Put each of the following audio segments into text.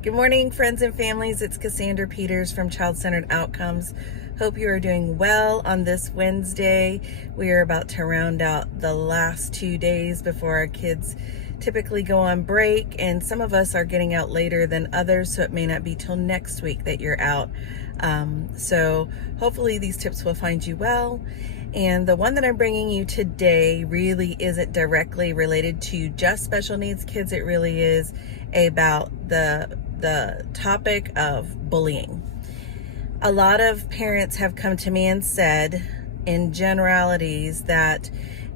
Good morning, friends and families. It's Cassandra Peters from Centered Outcomes. Hope you are doing well on this Wednesday. We are about to round out the last 2 days before our kids typically go on break, and some of us are getting out later than others, so it may not be till next week that you're out. So hopefully these tips will find you well. And the one that I'm bringing you today really isn't directly related to just special needs kids. It really is about the topic of bullying. A lot of parents have come to me and said in generalities that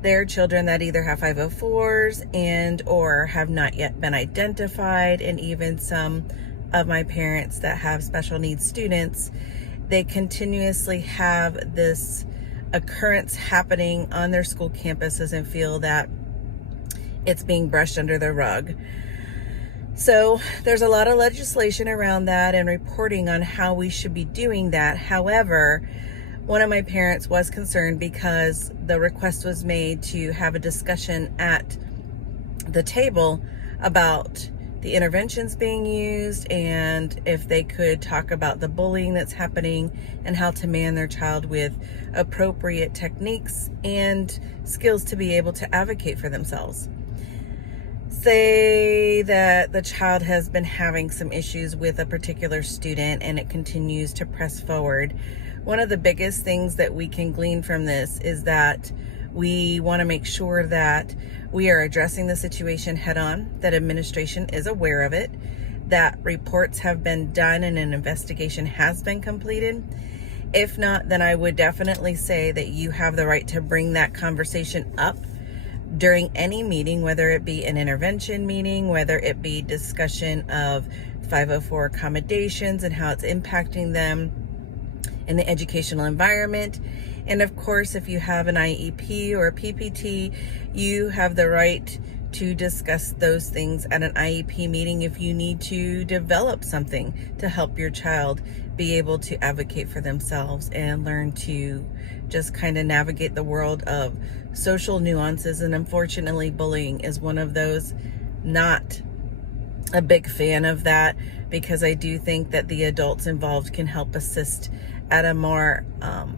their children that either have 504s and or have not yet been identified, and even some of my parents that have special needs students, they continuously have this occurrence happening on their school campuses and feel that it's being brushed under the rug. So there's a lot of legislation around that and reporting on how we should be doing that. However, one of my parents was concerned because the request was made to have a discussion at the table about the interventions being used and if they could talk about the bullying that's happening and how to man their child with appropriate techniques and skills to be able to advocate for themselves. Say that the child has been having some issues with a particular student and it continues to press forward. One of the biggest things that we can glean from this is that we want to make sure that we are addressing the situation head on, that administration is aware of it, that reports have been done and an investigation has been completed. If not, then I would definitely say that you have the right to bring that conversation up during any meeting, whether it be an intervention meeting, whether it be discussion of 504 accommodations and how it's impacting them in the educational environment. And of course, if you have an IEP or a PPT, you have the right to discuss those things at an IEP meeting if you need to develop something to help your child be able to advocate for themselves and learn to just kind of navigate the world of social nuances. And unfortunately, bullying is one of those. Not a big fan of that, because I do think that the adults involved can help assist at a more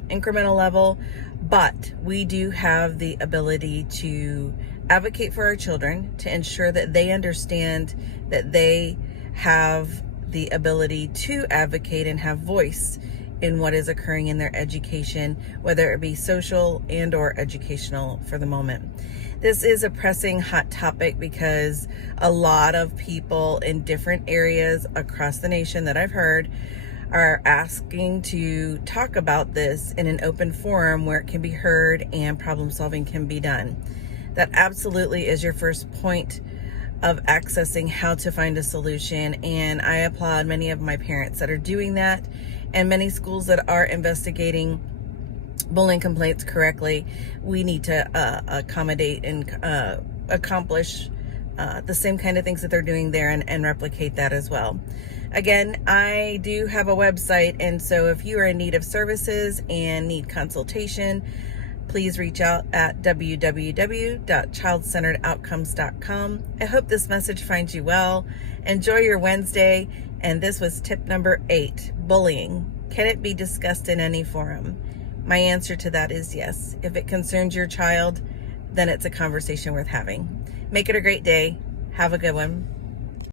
incremental level, but we do have the ability to advocate for our children, to ensure that they understand that they have the ability to advocate and have voice in what is occurring in their education, whether it be social and or educational for the moment. This is a pressing hot topic because a lot of people in different areas across the nation that I've heard are asking to talk about this in an open forum where it can be heard and problem solving can be done. That absolutely is your first point of accessing how to find a solution, and I applaud many of my parents that are doing that, and many schools that are investigating bullying complaints correctly. We need to accommodate and accomplish the same kind of things that they're doing there and replicate that as well. Again, I do have a website, and so if you are in need of services and need consultation, please reach out at www.childcenteredoutcomes.com. I hope this message finds you well. Enjoy your Wednesday. And this was tip number 8, bullying. Can it be discussed in any forum? My answer to that is yes. If it concerns your child, then it's a conversation worth having. Make it a great day. Have a good one.